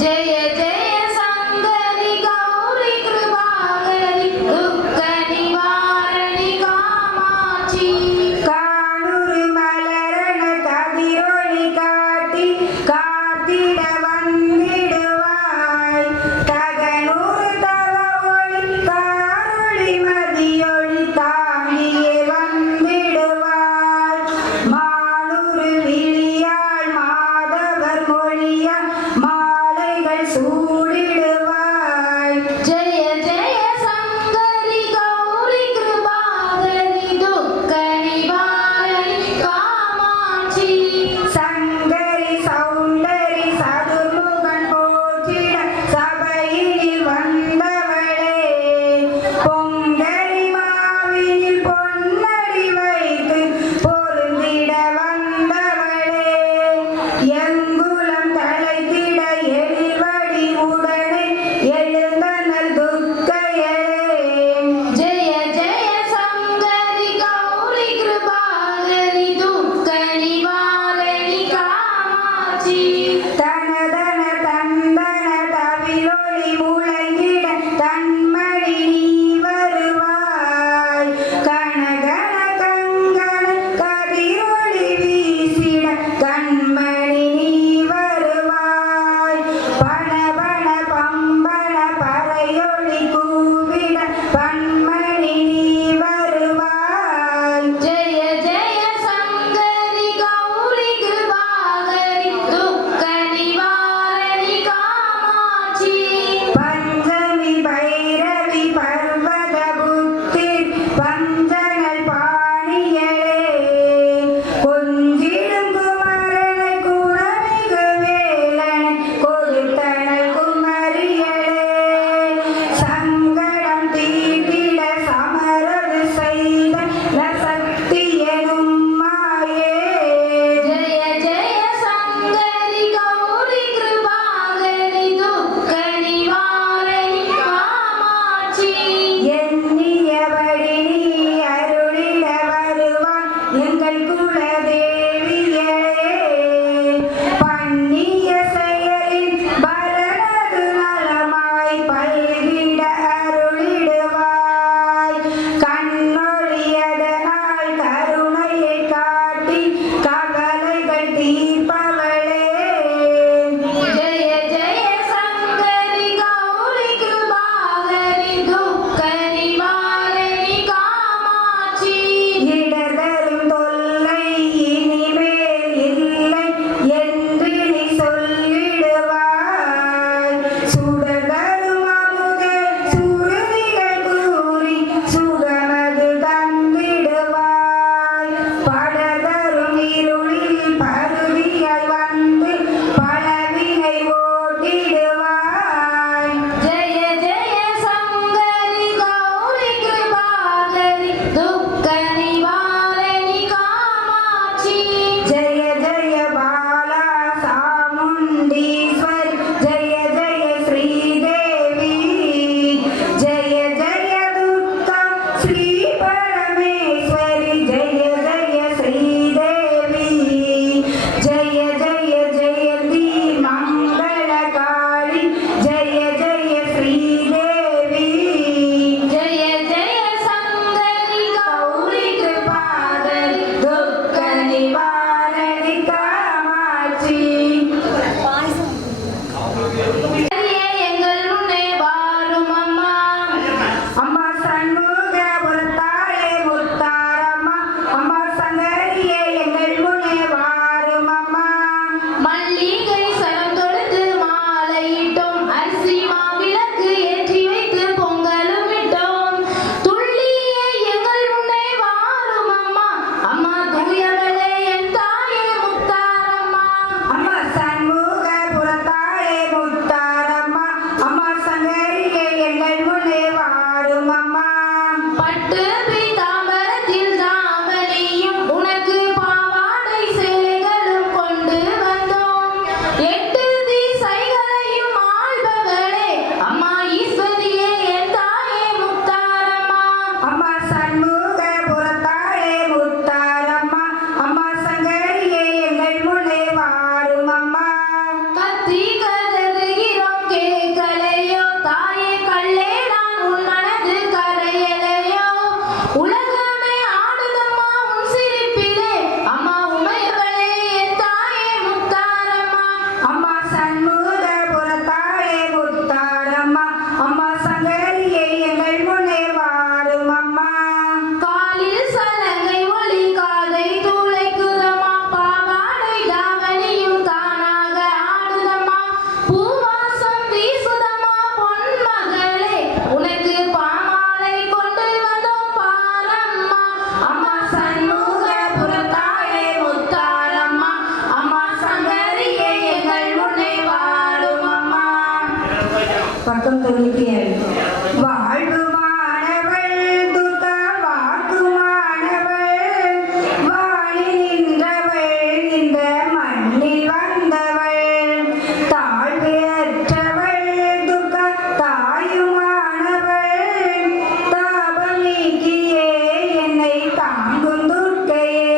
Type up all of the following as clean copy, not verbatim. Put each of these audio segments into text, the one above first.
जय जय संगरि गौरी कृपाकरि दुःख பக்கம் 97. வாழ்வுமானவள் துர்கா வாக்குமானவள் வானில் நின்றவள் இந்த மண்ணில் வந்தவள் தாழ்வு அற்றவள் துர்கா தாயுமானவள் தாபம் நீக்கியே என்னை தாங்கும் துர்க்கையே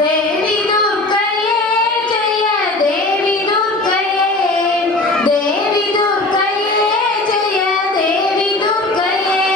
தேவி துர்க்கையே ஜெய தேவி துர்க்கையே தேவி துர்க்கையே ஜெய தேவி துர்க்கையே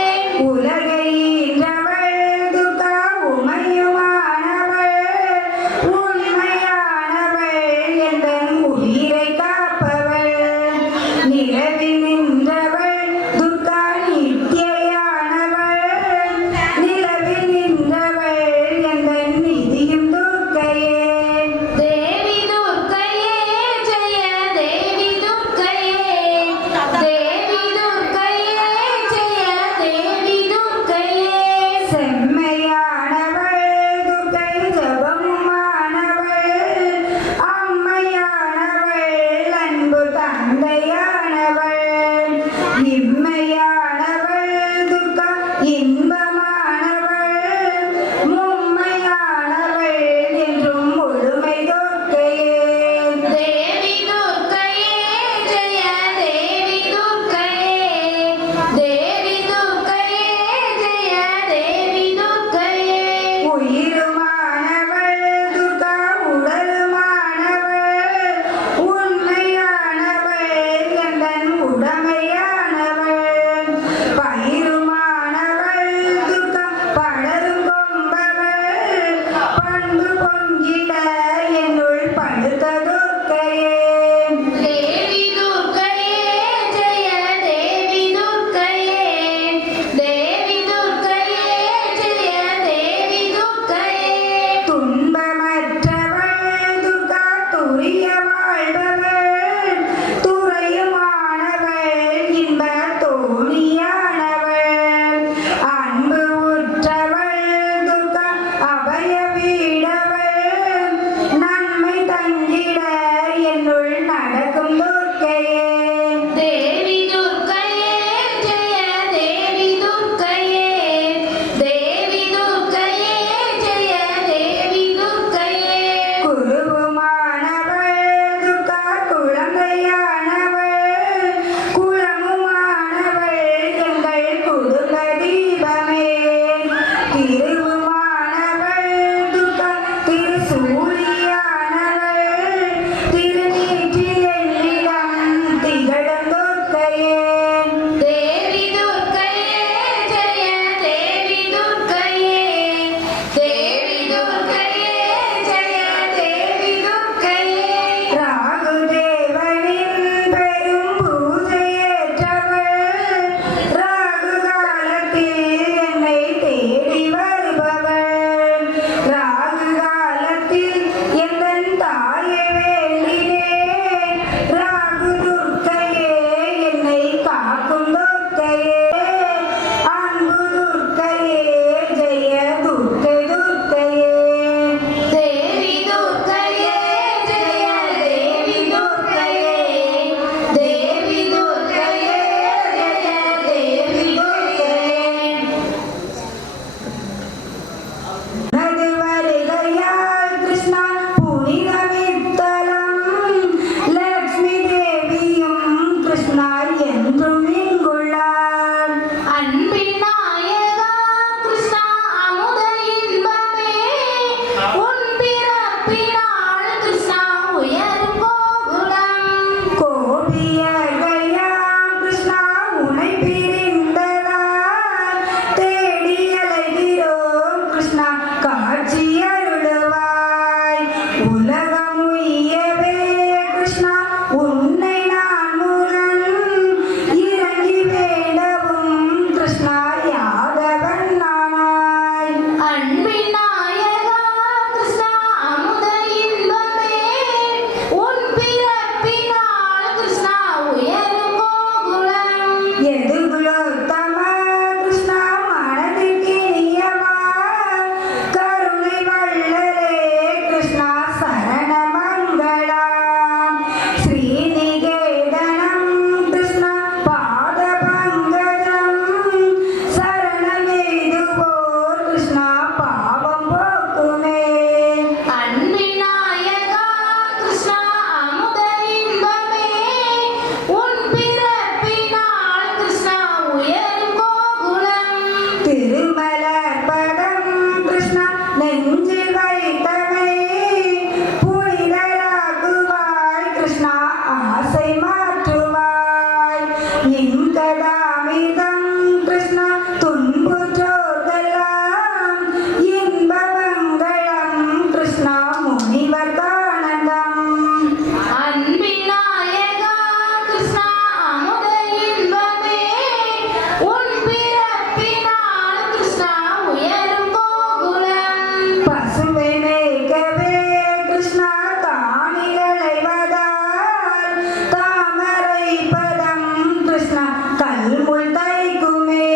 கல்முள் தைக்குமே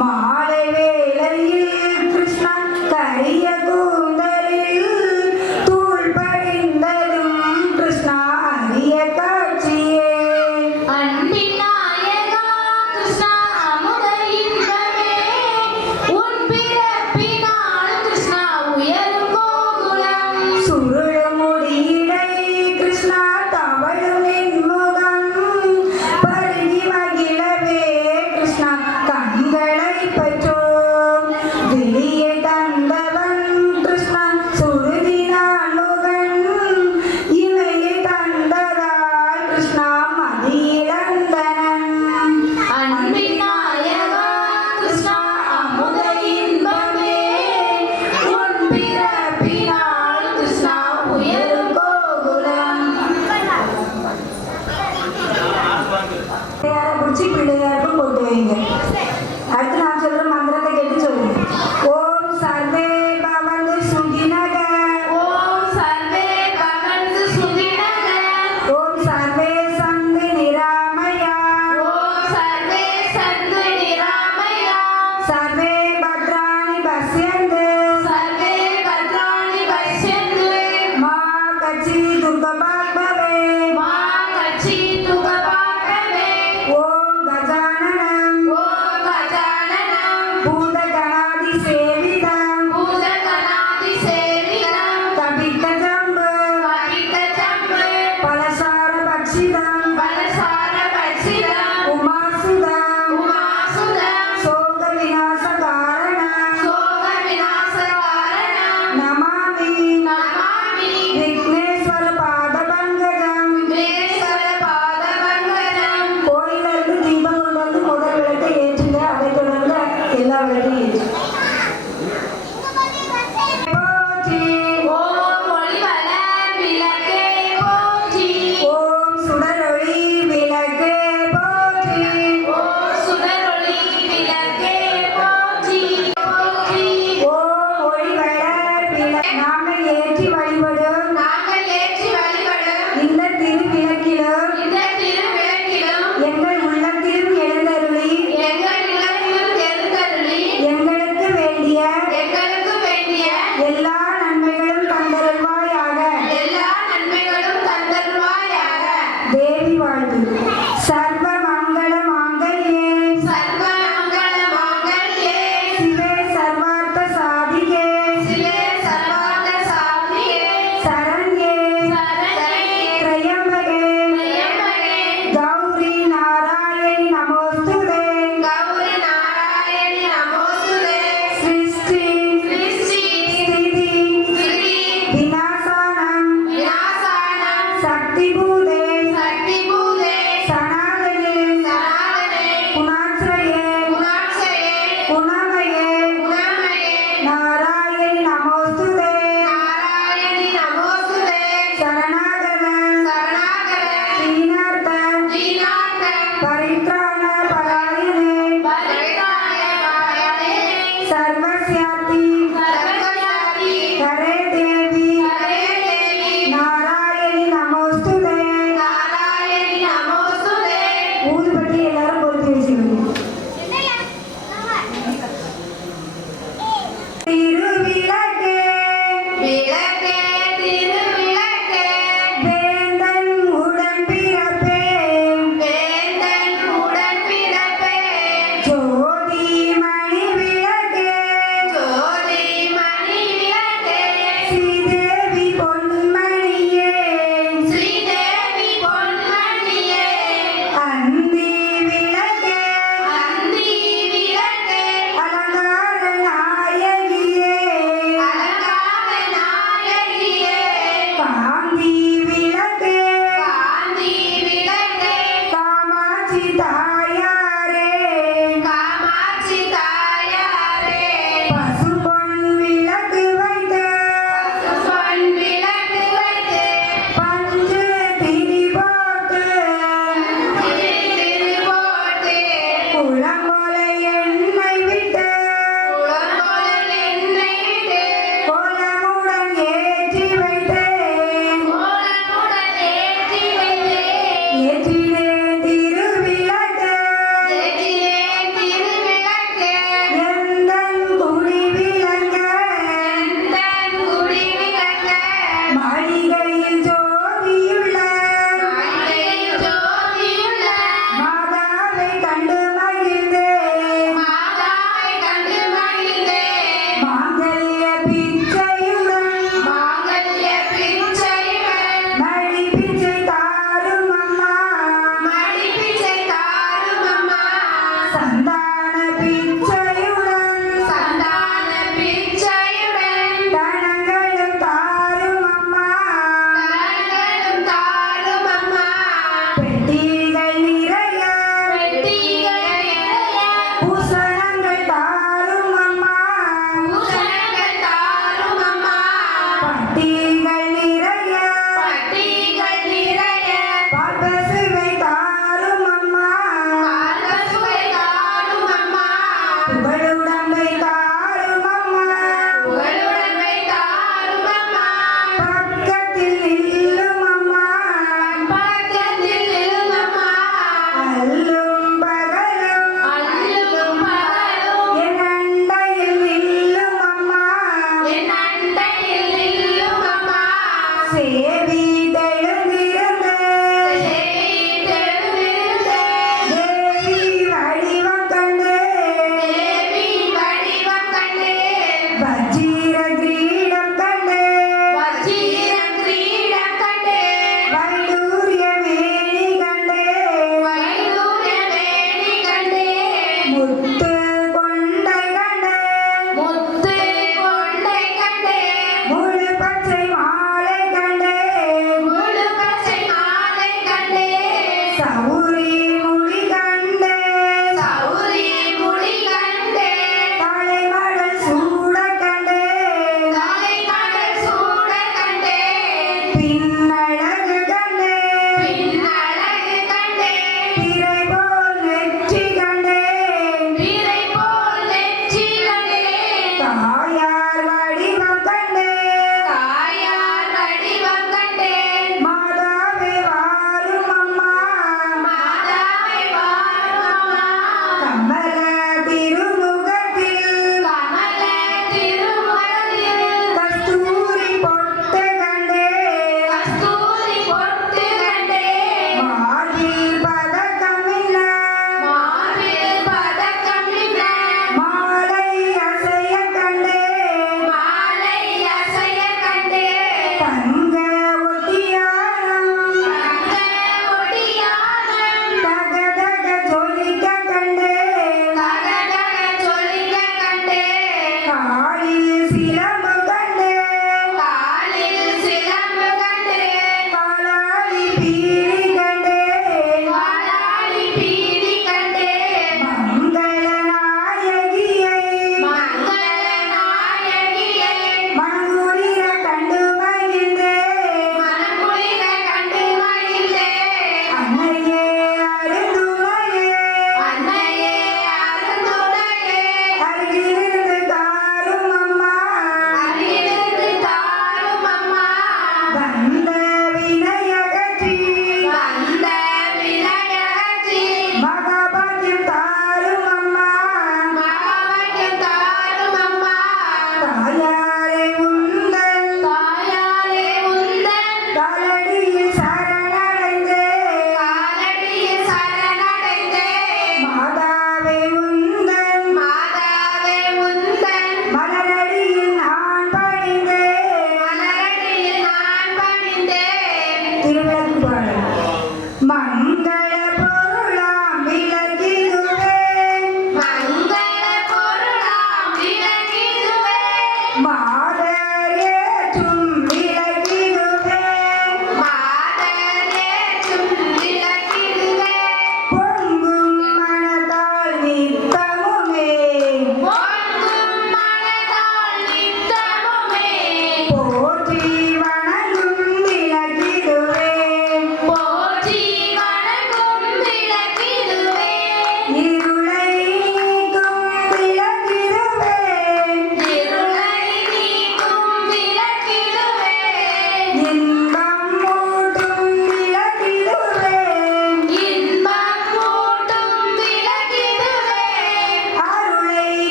மாலை வேளையில் கிருஷ்ணா கரிய கூந்தலில் தூள் படிந்ததும் கிருஷ்ணா அரிய காட்சியே அன்பின் நாயகா கிருஷ்ணா அமுத இன்பமே உன் பிறப்பினால் கிருஷ்ணா உயரும் கோகுலம் சுருளும் முடியிடை கிருஷ்ணா தவழும் என்முகம் பருகி மகிழவே கிருஷ்ணா கண்களை பற்றோம் விழியை தந்தவன் கிருஷ்ணா சுருதினான் முகன் இமையை தந்ததால் கிருஷ்ணா மதியிழந்தனன் அன்பின் நாயகா கிருஷ்ணா அமுத இன்பமே உன் பிறப்பினால் கிருஷ்ணா உயரும் கோகுலம் பிள்ளையாரை பிடிச்சி பிள்ளையாருக்கும் போட்டு வைங்க. அடுத்து நான் சொல்ற மந்திரத்தை கேட்டு சொல்லுங்க. ஓம் சர்வே பவந்து சுகினக ஓம் சர்வே பவந்து சுகினக ஓம் சர்வே சந்து நிராமயா ஓம் சர்வே சந்து நிராமயா சர்வே பத்ராணி பஸ்யந்து சர்வே பத்ராணி பஷ்யந்து மா கச்சி துர்கபாத்மவே மா கச்சி துகபாகவே ஓம் கஜானனம் ஓம் கஜானனம் பூதகணாதி சேவிதம் பூதகணாதி சேவிதம் கபித்த ஜம்பு கபித ஜம்பு பலசார பட்சிதம் பலசார பட்சிதம் உமாசுதம் உமாசுதம் சோக விநாச காரணம் சோக விநாச காரணம் நமாமி நமாமி விக்னேஸ்வர பாத பங்கஜம் விக்னேஸ்வர பாத பங்கஜம் கோயிலிருந்து தீபம் கொண்டு வந்து முதல் விளக்கை ஏற்றுங்க அதை தொடர்ந்து எல்லா விளக்கையும் ஏற்று போற்றி ஓம் ஒளிவளர் விளக்கே போற்றி ஓம் சுடரொளி விளக்கே போற்றி ஓம் சுடரொளி விளக்கே போற்றி போற்றி ஓம் ஒளிவளர் விளக்கு நாங்கள் ஏற்றி வழிபடும் நாங்கள் ஏற்றி வழிபடும் இந்த திருவிளக்கிலும் இந்த திருவிளக்கிலும் எங்கள் உள்ளத்திலும் எழுந்தருளி எங்கள் இல்லத்திலும் எழுந்தருளி எங்களுக்கு வேண்டிய எங்களுக்கு வேண்டிய எல்லா நன்மைகளும் தந்தருள்வாயாக. எல்லா நன்மைகளும் தந்தருள்வாயாக. தேவி வாழ்த்து. சர்வ மங்கள மாங்கல்யே சர்வ மங்கள மாங்கல்யே சிவே சர்வார்த்த சாதிகே சிவே சர்வார்த்த சாதிகே சரண்யே சரண்யே த்ரயம்பகே த்ரயம்பகே கௌரி நாராயணி நமோஸ்துதே கௌரி நாராயணி நமோஸ்துதே சிருஷ்டி சிருஷ்டி ஸ்திதி ஸ்திதி விநாசானம் விநாசானம் சக்திபூதே சக்திபூதே சனாதனே சனாதனே குணாத்ரயே குணாட்சயே குணமயே குணமயே நாராயணி நமோஸ்துதே நாராயணி நமோஸ்துதே சரணாகத சரணாகத தீனார்த்த தீனார்த்த பரித்ராண பராயணே பரித்ராண பராயணே சர்வஸ்யாதி சர்வஸ்யாதி ஹரே தேவி ஹரே தேவி நாராயணி நமோஸ்துதே நாராயணி நமோஸ்துதே ஊதுபத்தி எல்லாரும் பொருத்தி வச்சுக்கணும். திருவிளக்கே விளக்கே திருவிளக்கே வேந்தன் உடன் பிறப்பே வேந்தன் உடன் பிறப்பே ஜோதி மணி விளக்கே ஜோதி மணி விளக்கே ஸ்ரீதேவி பொன்மணியே ஸ்ரீதேவி பொன்மணியே அந்தி விளக்கே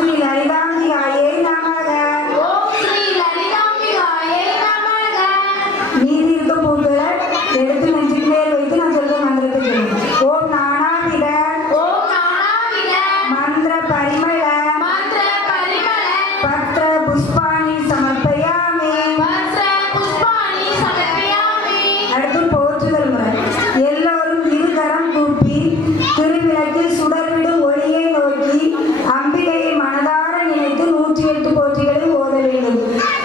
ஸ்ரீ லலிதாம்பிகாயை நமக. ஓம் ஸ்ரீ லலிதாம்பிகாயை நமக. மீதி இருக்க பூக்களை எடுத்து நெஞ்சுக்கு மேல் வைத்து நான் சொல்ற மந்திரத்தை சொல்லுங்க. ஓம் நானாவித ஓம் நானாவித மந்திர பரிமள மந்திர பரிமள பத்ர புஷ்பாணி சமர்ப்பயாமி. வஸ்ர புஷ்பாணி சமர்ப்பயாமி. அடுத்து போற்றுதல் முறை. எல்லோரும் இருகரம் கூப்பி திருவிளக்கில் சுடர்விடும் ஒளியை நோக்கி அம்பிகையை மனதார நினைத்து 108 போற்றிகளை ஓத வேண்டும்.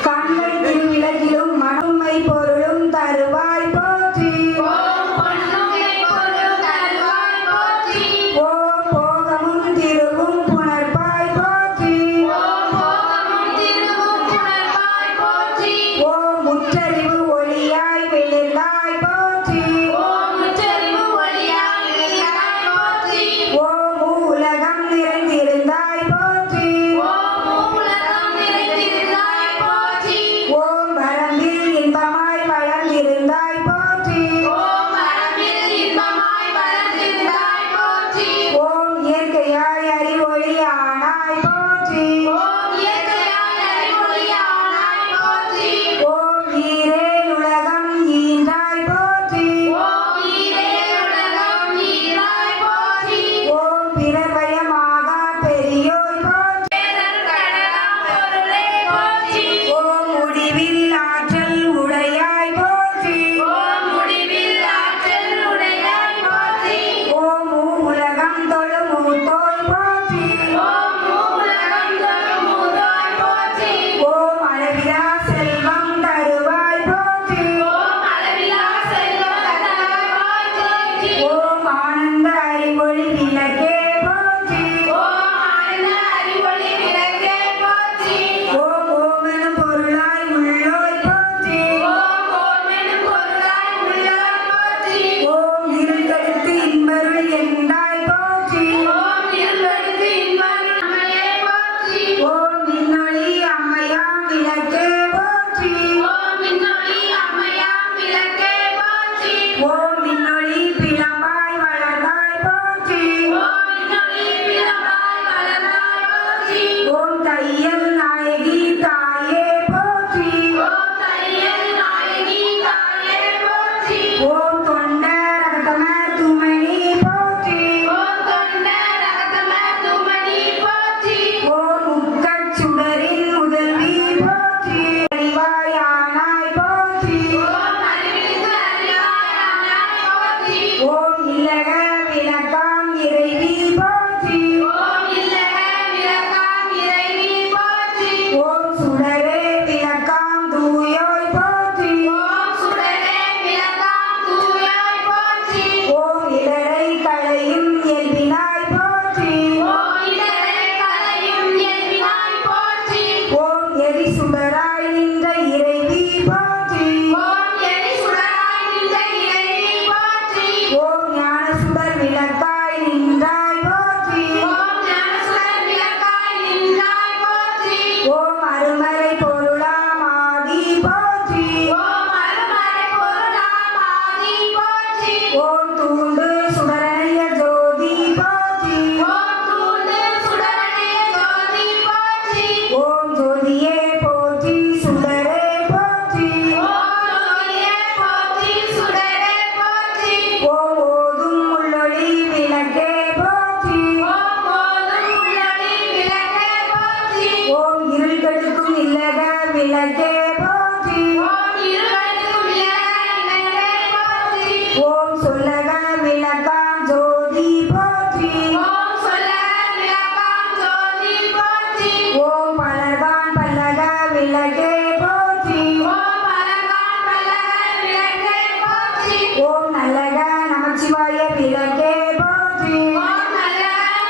கண்கள் திருவிளக்கிலும் மனமை பொருளும் தருவாய் போற்றி. ஓம் பொன்னுமை பொருள் தருவாய் போற்றி. ஓம் போகமும் திருவும் புணர்ப்பாய் போற்றி. ஓம் போகமும் திருவும் புணர்வாய் போற்றி. ஓம் முற்றறிவு ஒளியாய் விழுந்தாய் போற்றி. ஓம் முற்றறிவு ஒளியாய் விளங்காய் போற்றி. ஓம் உலகம் நிறைந்திருந்தாய் போற்றி. ஓம் உலகம் நிறைந்திருந்தாய் போற்றி. ஓம் வரம்பில் இன்பமாய் வளர்ந்திருந்தாய் போற்றி. ஓம் வரம்பில் இன்பமாய் வளர்ந்திருந்தாய் போற்றி. ஓம் இயற்கையாய் அறிவொளியானாய் போற்றி. ஓம் இயற்கையாய் அறிவொளியானாய் போற்றி. ஓம் ஈரேல் உலகம் ஈன்றாய் போற்றி. ஓம் ஈரேல் உலகம் ஈராய் போற்றி. ஓம் பிறர்பயமாகா பெரியோய் போற்றி. பேரன் கடலாம் பொருளே போற்றி. ஓம் முடிவில் ஆற்றல் உடையாய் போற்றி. ஓம் முடிவில் ஆற்றல் உடையாய் போற்றி. ஓம் உலகம் தொழும் மூத்தோய் போற்றி. ஓம் உலகம் தொழும் மூதாய் போற்றி. ஓம் அளவிலா செல்வம் தருவாய் போற்றி. ஓம் அளவிலா செல்வம் தருவாய் போற்றி. ஓம் ஆனந்த அறிவொளி விளக்கே போற்றி. ஓம் ஆனந்த அறிவொளி விளக்கே போற்றி. ஓம் ஓமெனும் பொருளாய் உள்ளோய் போற்றி. ஓம் ஓமெனும் பொருளாய் உள்ளாய் போற்றி. ஓம் இருகடுத்து இன்பருள் எந்தாய் போற்றி. ஓம் இருவருக்கு இன்பம் நம்மையே போற்றி. ஓம் மின்னொளி அம்மையாம் விளக்கே போற்றி. ஓம் மின்னொளி அம்மையாம் விளக்கே போற்றி. ஓம் மின்னொளி பிளம்பாய் வளர்ந்தாய் போற்றி. ஓம் மின்னொளி பிளம்பாய் வளர்ந்தாய் போற்றி. ஓம் தையல் நாயகி தாயே போற்றி. ஓம் தையல் நாயகி தாயே போற்றி. ஓம் தொண்ட ரகதமர் துமணி போற்றி. ஓம் தொண்ட ரகதம துமணி போற்றி. ஓம் முக்கட் சுடரின் முதல்வி போற்றி. அறிவாயானாய் போற்றி. ஓம் அறிவிற்கு அறிவாயானாய் போற்றி. ஓம் இல்லக விளக்காம் இறைவி போற்றி. ஓம் இல்லக விளக்காம் இறைவி போற்றி. ஓம் சுடரே விளக்காம் தூயோய் போற்றி. ஓம் சுடரே விளக்காம் தூயாய் போற்றி. ஓம் இடரை களையும் இயல்பினாய் போற்றி. ஓம் இடரை களையும் இயல்பினாய் போற்றி. ஓம் எரி சுடராய் நின்ற இறைவி போற்றி. ஓம் எரி சுடராய் நின்ற இறைவி போற்றி. ஓம் ஞான சுடர் விளக்காய் நின்றாய் போற்றி. ஓம் ஞானசுடர் விளக்காய் நின்றாய் போற்றி. ஓம் அருமறை பொருளாம் ஆதி போற்றி. ஓம் அருமறை பொருளாம் ஆதி போற்றி. ஓம் தூண்டு சுடரணைய ஜோதி போற்றி. ஓம் தூண்டு சுடரணைய ஜோதி போற்றி. ஓம் ஜோதியே போற்றி சுடரே போற்றி. ஓம் ஜோதியே போற்றி சுடரே போற்றி. ஓம் ஓதும் உள்ளொளி விளக்கே போற்றி. ஓம் போதும் உள்ளொளி விளக்கே போற்றி. ஓம் இருள் கெடுக்கும் இல்லக விளக்கே போற்றி. ஓம் இருவருக்கும் இலகே போற்றி. ஓம் சொல்லக விளக்காம் ஜோதி போற்றி. ஓம் சொல்லக விளக்காம் ஜோதி போற்றி. ஓம் பலர்கான் பல்லக விளக்கே போற்றி. ஓம் பலகான் பல்லக விளக்கே போற்றி. ஓம் நல்லக நமச்சிவாய விளக்கே போற்றி. ஓம் நல்லக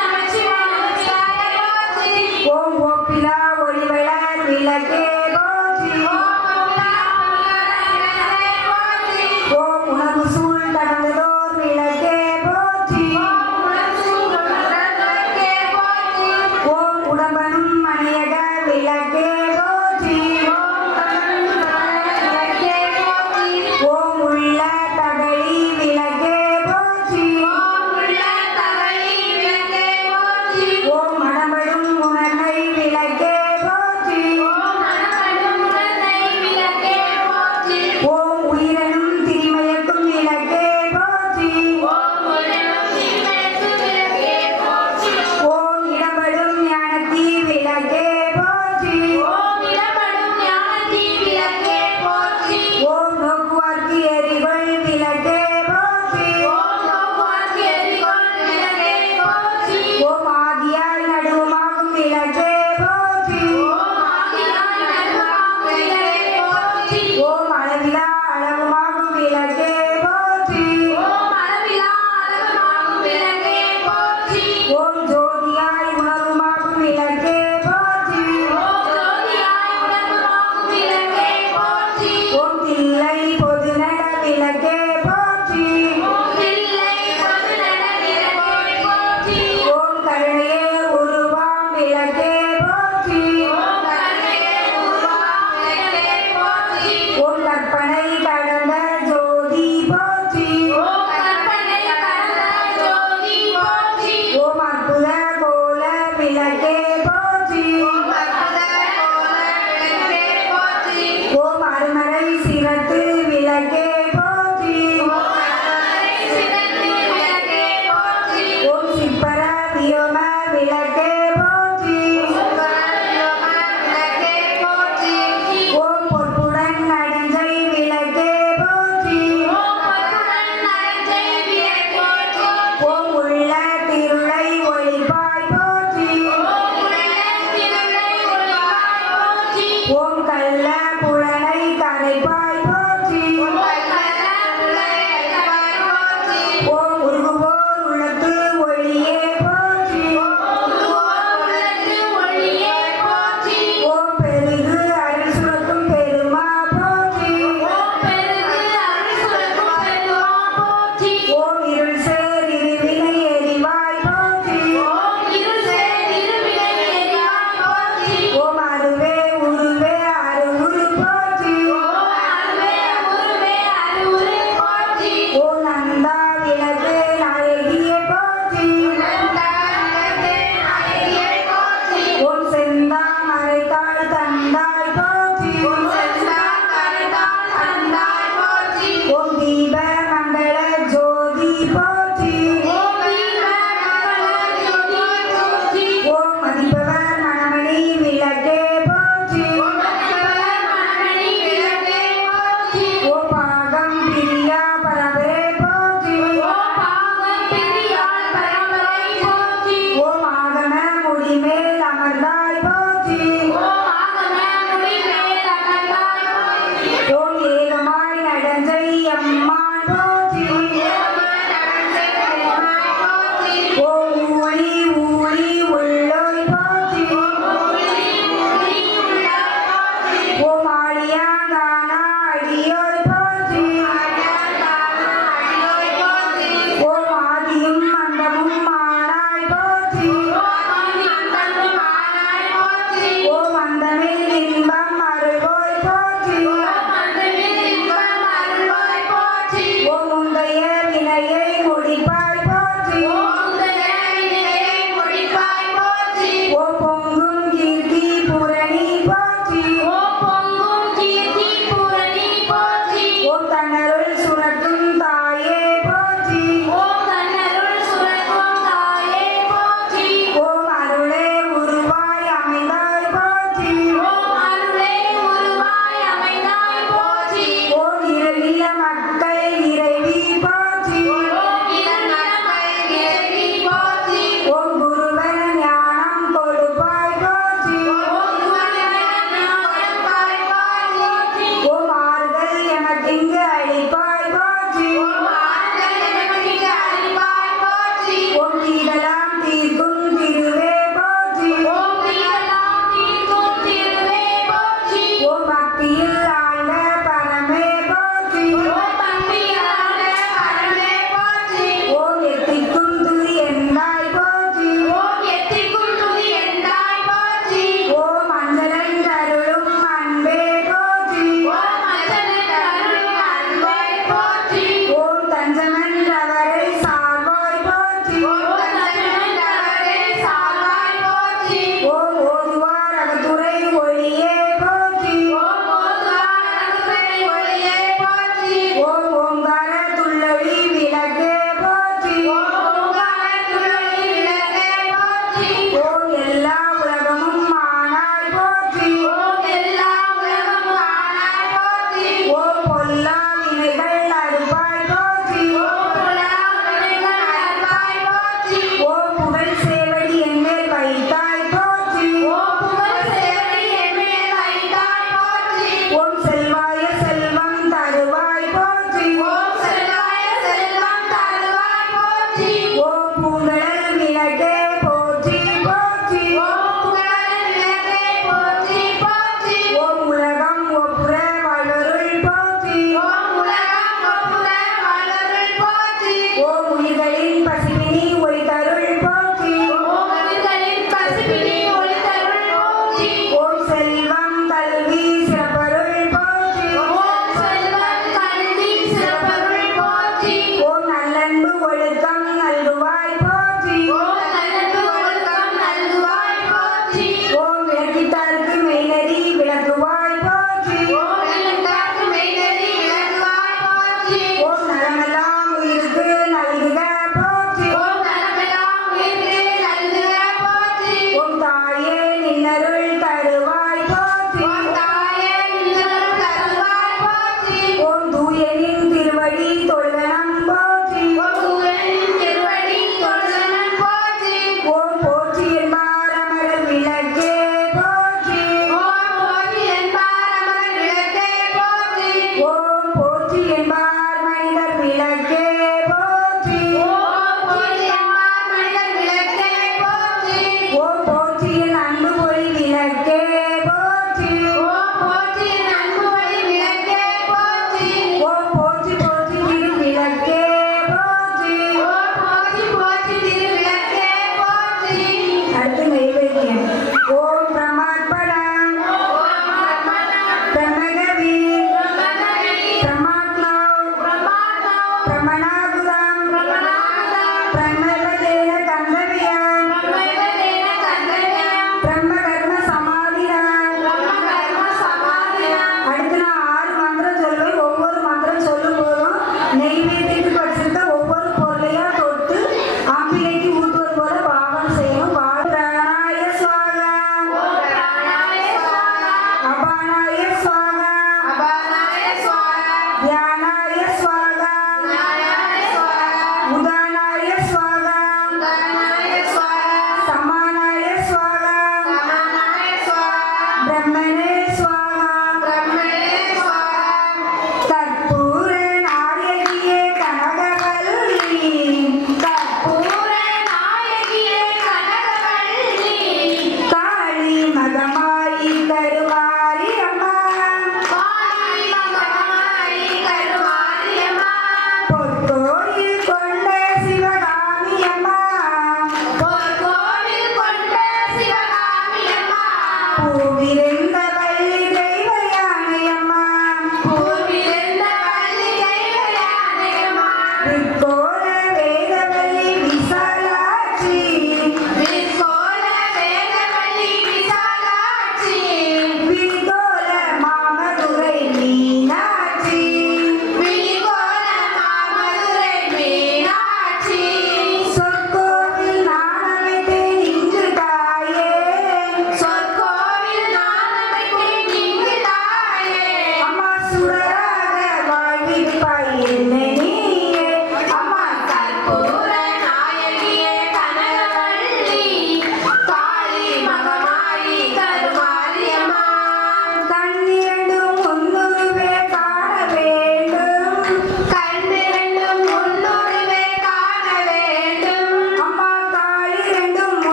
நமச்சிவாய போற்றி. ஓம் ஒப்பிலா ஒளிவளர் விளக்கே போற்றி. விளக்கே போற்றி ஓம் இடப்படும் ஞானத்தி விளக்கே போற்றி ஓம் நோக்குவார்க்கு எரிகொள் விளக்கே போற்றி ஓம் நோக்குவார்க்கு எரிகொள் விளக்கே போற்றி ஓம் ஆதியாய் நடுவுமாகும் விளக்கே போற்றி ஓம் ஆதியாய் நடுவாம் விளக்கே போற்றி ஓம் அளவிலா அளவுமாகும் விளக்கே போற்றி ஓம் அளவிலா அளவுமாகும் விளக்கே போற்றி ஓம் ஜோதியாய் உணர்வுமாகும் விளக்கே போற்றி ஓம் ஜோதியாய் உணர்வுமாகும் விளக்கே போற்றி ஓம் தில்லை பொதுநட விளக்கே போற்றி ஓம் தில்லை பொதுநட விளக்கே போற்றி ஓம் கருணையே உருவாம் விளக்கே போற்றி ஓம் கருணையே உருவாம் விளக்கே போற்றி ஓம் கற்பனை கடந்த ஜோதி போற்றி ஓம் கற்பனை கடந்த ஜோதி போற்றி ஓம் அற்புத கோல விளக்கே போற்றி ஓம் அற்புத கோல விளக்கே போற்றி ஓம் அருமறை சிரத்து விளக்கே போற்றி ஓம் கற்பனை சிறந்து விளக்கே போற்றி ஓம் சிப்பர வியோம விளக்கே போற்றி ஓம் பரபிரம விளக்கே போற்றி ஓம் பொற்புடன் நடுஞ்சை விளக்கே போற்றி ஓம் பருடன் நரஞ்சை விளக்கே போற்றி ஓம் உள்ள திருளை ஒளிப்பாய் போற்றி ஓம் உள்ள திருளை ஒளிவாய் போற்றி ஓம் கள்ள புலனை கரைப்பாய் போற்றி ஓம் கல்ல புலை அழைவாய் போற்றி ஓம் உருகுவோர் உள்ளத்து ஒளியே போற்றி உருவோர் உள்ளத்து ஒளியே போற்றி ஓம் பெருகு அருள் சுரக்கும் பெருமா போற்றி ஓம் பெருகு அருள் சுரக்கும் பெருமா போற்றி ஓம் இருள் சேர் இருவினை எரிவாய் போற்றி ஓம் இருசேர் இருவினை எரிவாய் போற்றி ஓம் அருவே உருவே அருவுரு போற்றி ஓம் அருவே மங்களமாயி கருமாரியம்மா வாணி மங்களமாயி கருமாரியம்மா பொற்கோயில் கொண்ட சிவகாமியம்மா பொற்கோவில் கொண்ட சிவகாமியம்மா பூவிருந்த வள்ளி தெய்வ யானையம்மா பூவிலிருந்த வள்ளி தெய்வ யானையம்மா விற்கோல வேதவல்லி விசாலாட்சி விற்கோல வேதவள்ளி விசாலாட்சி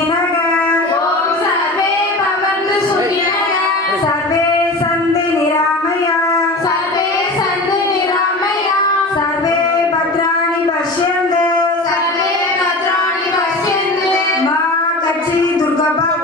सुखिनः ॐ सर्वे भवन्तु सुखिनः सर्वे सन्तु निरामया सर्वे सन्तु निरामया सर्वे भद्राणि पश्यन्तु सर्वे भद्राणि पश्यन्तु मा कच्चित् दुर्गभाग्